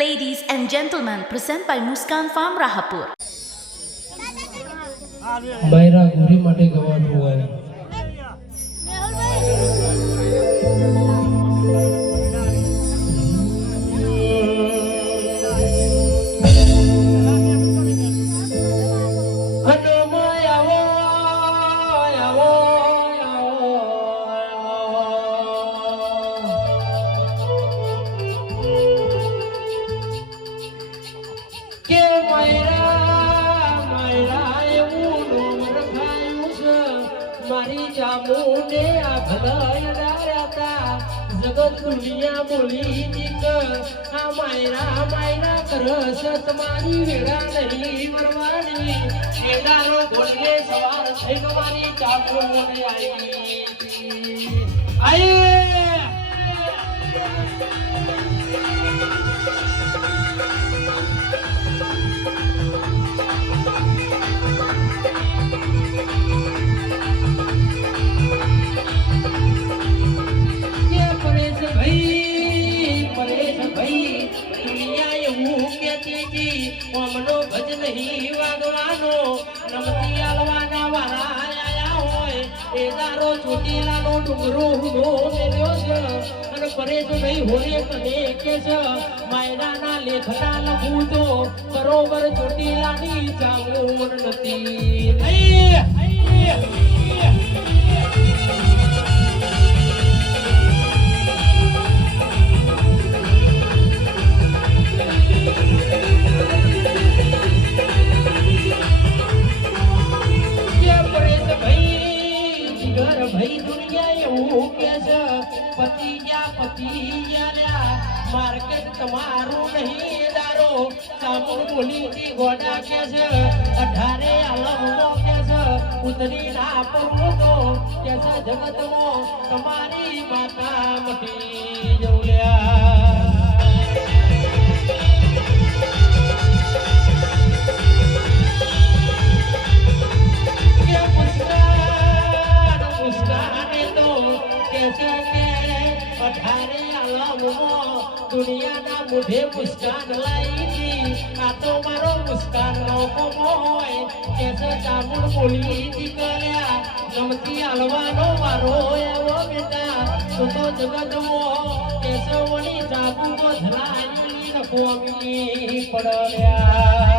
Ladies and gentlemen, present by Muskan Farm Rahapur. બૈરા ગોરી માટે ગવાનું હોય કે મારી જામુને આ ભલાય ડાયતા જગત દુનિયા બોલી દીક આ માયરા માયરા કરસ તમારી વેળા નહીં વરવાની એડારો બોલે સવાર થઈ મારી જામુને આઈ મનો ભજ નહીં વાગવાનો નમતી આલવાના વાળા આયા હોય એ દારો ચોટીલાનો ડુંગરો હુદો મેલ્યો છે અને પરેશ નહીં હોરે કને કે છે માયરાના લેખના લખું તો બરોબર ચોટીલાની ચામુન નથી માર્કેટ તમારું નહીં દારો સામું બોલી ગોડા કે છે 18 આલમનો કે છે ઉતરી ના પડવો તો કે છે જગતમાં તમારી માતા મટી જવલ્યા કે મુસ્કાને તો કે છે કે 18 દુનિયાના મુઢે મુસ્કાન લાવી આ તો મારો મુસ્કાન નો કોમો હોય કેસે ચામુંડ બોલી દીકર્યા નમતી આલવાનો મારો એવો બેટા તો જગતમો કેસવની જાબુ ધરાયેલી નખોમી પડ્યા